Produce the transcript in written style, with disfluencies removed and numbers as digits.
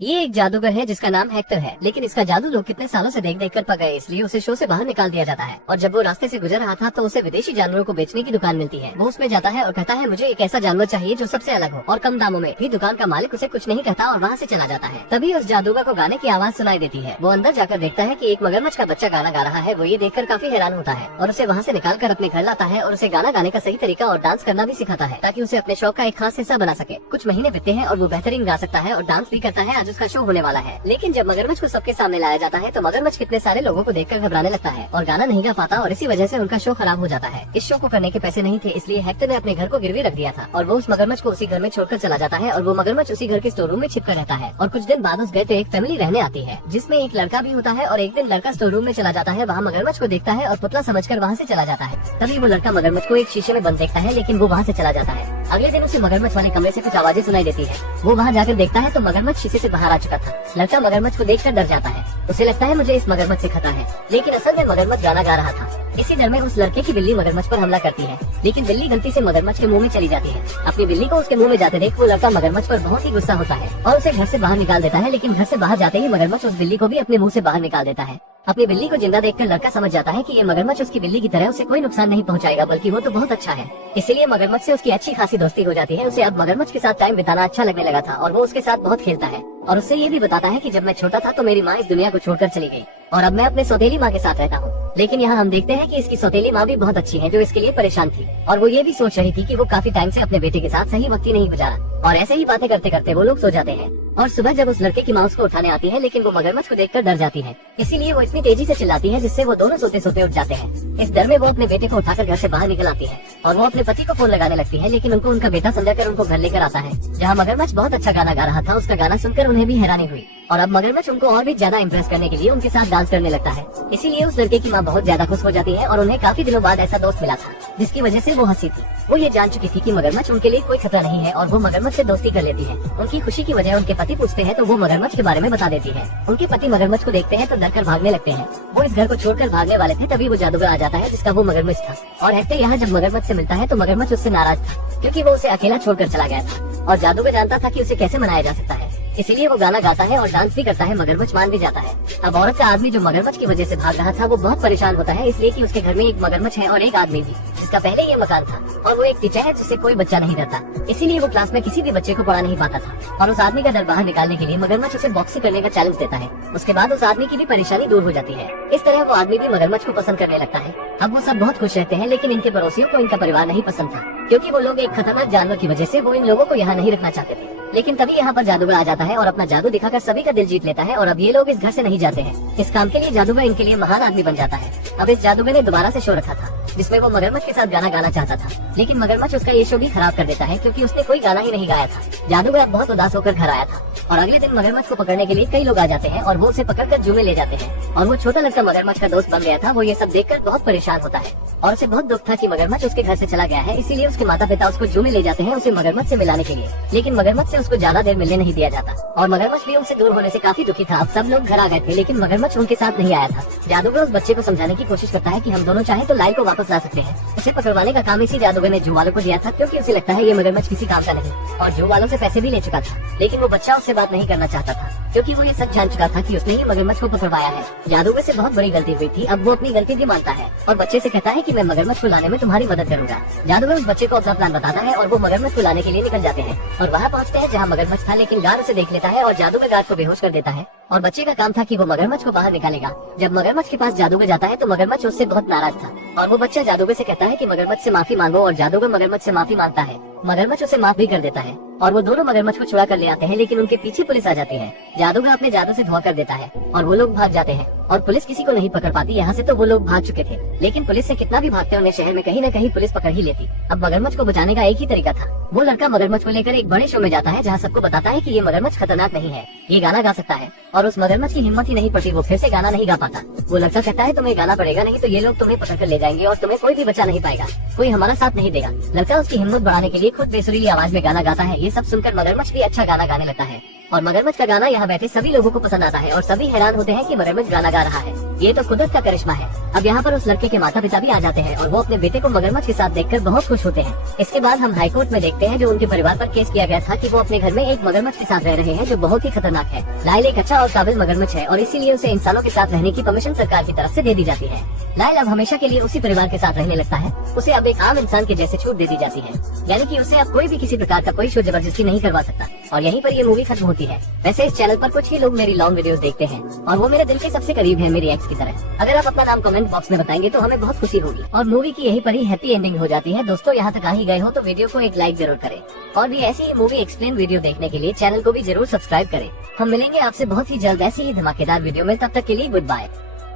ये एक जादूगर है जिसका नाम हेक्टर है, लेकिन इसका जादू लोग कितने सालों से देख देख कर पक गए, इसलिए उसे शो से बाहर निकाल दिया जाता है। और जब वो रास्ते से गुजर रहा था तो उसे विदेशी जानवरों को बेचने की दुकान मिलती है। वो उसमें जाता है और कहता है मुझे एक ऐसा जानवर चाहिए जो सबसे अलग हो और कम दामों में। भी दुकान का मालिक उसे कुछ नहीं कहता और वहाँ से चला जाता है। तभी उस जादूगर को गाने की आवाज सुनाई देती है। वो अंदर जाकर देखता है कि एक मगरमच्छ का बच्चा गाना गा रहा है। वो ये देखकर काफी हैरान होता है और उसे वहाँ से निकाल कर अपने घर लाता है और उसे गाना गाने का सही तरीका और डांस करना भी सिखाता है, ताकि उसे अपने शौक का एक खास हिस्सा बना सके। कुछ महीने बीतते हैं और वो बेहतरीन गा सकता है और डांस भी करता है। आज उसका शो होने वाला है। लेकिन जब मगरमच्छ को सबके सामने लाया जाता है तो मगरमच्छ कितने सारे लोगों को देखकर घबराने लगता है और गाना नहीं गा पाता और इसी वजह से उनका शो खराब हो जाता है। इस शो को करने के पैसे नहीं थे, इसलिए हेक्टर ने अपने घर को गिरवी रख दिया था और वो उस मगरमच्छ को उसी घर में छोड़कर चला जाता है। और वो मगरमच्छ उसी घर के स्टोर रूम में छिपकर रहता है। और कुछ दिन बाद उस घर पे एक फैमिली रहने आती है जिसमें एक लड़का भी होता है। और एक दिन लड़का स्टोर रूम में चला जाता है, वहाँ मगरमच्छ को देखता है और पुतला समझकर वहाँ से चला जाता है। तभी वो लड़का मगरमच्छ को एक शीशे में बंद देखता है, लेकिन वो वहाँ से चला जाता है। अगले दिन उसे मगरमच्छ वाले कमरे से कुछ आवाजें सुनाई देती है। वो वहाँ जाकर देखता है तो मगरमच्छ शीशे से बाहर आ चुका था। लड़का मगरमच्छ को देखकर डर जाता है। उसे लगता है मुझे इस मगरमच्छ से खतरा है, लेकिन असल में मगरमच्छ गाना गा रहा था। इसी डर में उस लड़के की बिल्ली मगरमच्छ पर हमला करती है, लेकिन बिल्ली गलती से मगरमच्छ के मुंह में चली जाती है। अपनी बिल्ली को उसके मुंह में जाते देख वो लड़का मगरमच्छ पर बहुत ही गुस्सा होता है और उसे घर से बाहर निकाल देता है। लेकिन घर से बाहर जाते ही मगरमच्छ उस बिल्ली को भी अपने मुंह से बाहर निकाल देता है। अपनी बिल्ली को जिंदा देखकर लड़का समझ जाता है कि ये मगरमच्छ उसकी बिल्ली की तरह उसे कोई नुकसान नहीं पहुंचाएगा, बल्कि वो तो बहुत अच्छा है। इसीलिए मगरमच्छ से उसकी अच्छी खासी दोस्ती हो जाती है। उसे अब मगरमच्छ के साथ टाइम बिताना अच्छा लगने लगा था और वो उसके साथ बहुत खेलता है। और उससे ये भी बताता है कि जब मैं छोटा था तो मेरी माँ इस दुनिया को छोड़कर चली गई और अब मैं अपने सौतेली माँ के साथ रहता हूँ। लेकिन यहाँ हम देखते हैं कि इसकी सौतेली माँ भी बहुत अच्छी है, जो इसके लिए परेशान थी। और वो ये भी सोच रही थी कि वो काफी टाइम से अपने बेटे के साथ सही वक्त ही नहीं गुजारा। और ऐसे ही बातें करते करते वो लोग सो जाते हैं। और सुबह जब उस लड़के की माँ उसको उठाने आती है, लेकिन वो मगरमच्छ को देखकर डर जाती है। इसीलिए वो इतनी तेजी से चिल्लाती है जिससे वो दोनों सोते सोते उठ जाते हैं। इस डर में वो अपने बेटे को उठाकर घर से बाहर निकल आती है और वो अपने पति को फोन लगाने लगती है, लेकिन उनको उनका बेटा समझकर उनको घर लेकर आता है, जहाँ मगरमच्छ बहुत अच्छा गाना गा रहा था। उसका गाना सुनकर उन्हें भी हैरानी हुई और अब मगरमच्छ उनको और भी ज्यादा इम्प्रेस करने के लिए उनके साथ डांस करने लगता है। इसीलिए उस लड़के की माँ बहुत ज्यादा खुश हो जाती है और उन्हें काफी दिनों बाद ऐसा दोस्त मिला था जिसकी वजह से वो हंसी थी। वो ये जान चुकी थी कि मगरमच्छ उनके लिए कोई खतरा नहीं है और वो मगरमच्छ से दोस्ती कर लेती है। उनकी खुशी की वजह उनके पति पूछते हैं तो वो मगरमच्छ के बारे में बता देती है। उनके पति मगरमच्छ को देखते हैं तो डर कर भागने लगते हैं। वो इस घर को छोड़कर भागने वाले थे, तभी वो जादूगर आ जाता है जिसका वो मगरमच्छ था। और हेक्टर यहाँ जब मगरमच्छ से मिलता है तो मगरमच्छ उससे नाराज था, क्योंकि वो उसे अकेला छोड़कर चला गया था और जादूगर जानता था कि उसे कैसे मनाया जा सकता है। इसीलिए वो गाना गाता है और डांस भी करता है। मगरमच्छ मान भी जाता है। अब औरत का आदमी जो मगरमच्छ की वजह से भाग रहा था वो बहुत परेशान होता है, इसलिए कि उसके घर में एक मगरमच्छ है और एक आदमी भी जिसका पहले ये मकान था। और वो एक टीचर है जिससे कोई बच्चा नहीं रहता, इसीलिए वो क्लास में किसी भी बच्चे को पढ़ा नहीं पाता था। और उस आदमी का डर बाहर निकालने के लिए मगरमच्छ उसे बॉक्सिंग करने का चैलेंज देता है। उसके बाद उस आदमी की भी परेशानी दूर हो जाती है। इस तरह वो आदमी भी मगरमच्छ को पसंद करने लगता है। अब वो सब बहुत खुश रहते हैं, लेकिन इनके पड़ोसियों को इनका परिवार नहीं पसंद था, क्योंकि वो लोग एक खतरनाक जानवर की वजह से वो इन लोगों को यहाँ नहीं रखना चाहते थे। लेकिन तभी यहाँ पर जादूगर आ जाता है और अपना जादू दिखाकर सभी का दिल जीत लेता है और अब ये लोग इस घर से नहीं जाते हैं। इस काम के लिए जादूगर इनके लिए महान आदमी बन जाता है। अब इस जादूगर ने दोबारा से शो रखा था जिसमें वो मगरमच्छ के साथ गाना गाना चाहता था, लेकिन मगरमच्छ उसका ये शो भी खराब कर देता है, क्योंकि उसने कोई गाना ही नहीं गाया था। जादूगर अब बहुत उदास होकर घर आया था और अगले दिन मगरमच्छ को पकड़ने के लिए कई लोग आ जाते हैं और वो उसे पकड़कर जू में ले जाते हैं। और वो छोटा लड़का मगरमच्छ का दोस्त बन गया था। वो ये सब देखकर बहुत परेशान होता है और उसे बहुत दुख था कि मगरमच्छ उसके घर से चला गया है। इसीलिए उसके माता पिता उसको जू में ले जाते हैं उसे मगरमच्छ से मिलाने के लिए, लेकिन मगरमच्छ से उसको ज्यादा देर मिलने नहीं दिया जाता और मगरमच्छ भी उनसे दूर होने से काफी दुखी था। अब सब लोग घर आ गए थे, लेकिन मगरमच्छ उनके साथ नहीं आया था। जादूगर उस बच्चे को समझाने की कोशिश करता है कि हम दोनों चाहे तो लाइल को वापस ला सकते हैं। उसे पकड़वाने का काम इसी जादूगर ने जू वालों को दिया था, क्योंकि उसे लगता है ये मगरमच्छ किसी काम का नहीं और जू वालों से पैसे भी ले चुका था। लेकिन वो बच्चा उससे बात नहीं करना चाहता था, क्योंकि वो ये सच जान चुका था कि उसने ही मगरमच्छ को पकड़वाया है। जादूगर से बहुत बड़ी गलती हुई थी। अब वो अपनी गलती भी मानता है और बच्चे से कहता है कि मैं मगरमच्छ को लाने में तुम्हारी मदद करूंगा। जादूगर उस बच्चे को अपना प्लान बताता है और वो मगरमच्छ को लाने के लिए निकल जाते हैं और वहाँ पहुँचते हैं जहाँ मगरमच्छ था, लेकिन गार्ड उसे देख लेता है और जादूगर गार्ड को बेहोश कर देता है। और बच्चे का काम था कि वो मगरमच्छ को बाहर निकालेगा। जब मगरमच्छ के पास जादूगर जाता है तो मगरमच्छ उससे बहुत नाराज था और वो बच्चा जादूगर से कहता है कि मगरमच्छ से माफी मांगो और जादूगर मगरमच्छ से माफी मांगता है। मगरमच्छ उसे माफ भी कर देता है और वो दोनों मगरमच्छ को छुड़ा कर ले आते हैं, लेकिन उनके पीछे पुलिस आ जाती है। जादूगर अपने जादू से धोखा कर देता है और वो लोग भाग जाते हैं और पुलिस किसी को नहीं पकड़ पाती। यहाँ से तो वो लोग भाग चुके थे, लेकिन पुलिस से कितना भी भागते उन्हें शहर में कहीं न कहीं पुलिस पकड़ ही लेती। अब मगरमच्छ को बचाने का एक ही तरीका था। वो लड़का मगरमच्छ को लेकर एक बड़े शो में जाता है जहाँ सबको बताता है कि ये मगरमच्छ खतरनाक नहीं है, ये गाना गा सकता है। और उस मगरमच्छ की हिम्मत ही नहीं पड़ती, वो फिर से गाना नहीं गा पाता। वो लड़का कहता है तुम्हें गाना पड़ेगा, नहीं तो ये लोग तुम्हें पकड़ कर ले जाएंगे और तुम्हें कोई भी बचा नहीं पाएगा, कोई हमारा साथ नहीं देगा। लड़का उसकी हिम्मत बढ़ाने के लिए ये खुद बेसुरीली आवाज में गाना गाता है। ये सब सुनकर मगरमच्छ भी अच्छा गाना गाने लगता है और मगरमच्छ का गाना यहाँ बैठे सभी लोगों को पसंद आता है और सभी हैरान होते हैं कि मगरमच्छ गाना गा रहा है। ये तो कुदरत का करिश्मा है। अब यहाँ पर उस लड़के के माता पिता भी आ जाते हैं और वो अपने बेटे को मगरमच्छ के साथ देखकर बहुत खुश होते हैं। इसके बाद हम हाईकोर्ट में देखते हैं जो उनके परिवार पर केस किया गया था कि वो अपने घर में एक मगरमच्छ के साथ रह रहे हैं जो बहुत ही खतरनाक है। लाइल एक अच्छा और काबिल मगरमच्छ है और इसीलिए उसे इंसानों के साथ रहने की परमिशन सरकार की तरफ से दे दी जाती है। लाइल अब हमेशा के लिए उसी परिवार के साथ रहने लगता है। उसे अब एक आम इंसान के जैसे छूट दे दी जाती है, यानी कि उसे अब कोई भी किसी प्रकार का कोई शो जबरदस्ती नहीं करवा सकता। और यहीं पर ये मूवी खत्म होती है। वैसे इस चैनल पर कुछ ही लोग मेरी लॉन्ग वीडियोस देखते हैं और वो मेरे दिल के सबसे करीब है, मेरी एक्स की तरह। अगर आप अपना नाम कमेंट बॉक्स में बताएंगे तो हमें बहुत खुशी होगी। और मूवी की यहीं पर ही हैप्पी एंडिंग हो जाती है। दोस्तों यहाँ तक आ ही गए हो तो वीडियो को एक लाइक जरूर करें और भी ऐसी ही मूवी एक्सप्लेन वीडियो देखने के लिए चैनल को भी जरूर सब्सक्राइब करें। हम मिलेंगे आपसे बहुत ही जल्द ऐसी ही धमाकेदार वीडियो में। तब तक के लिए गुड बाय।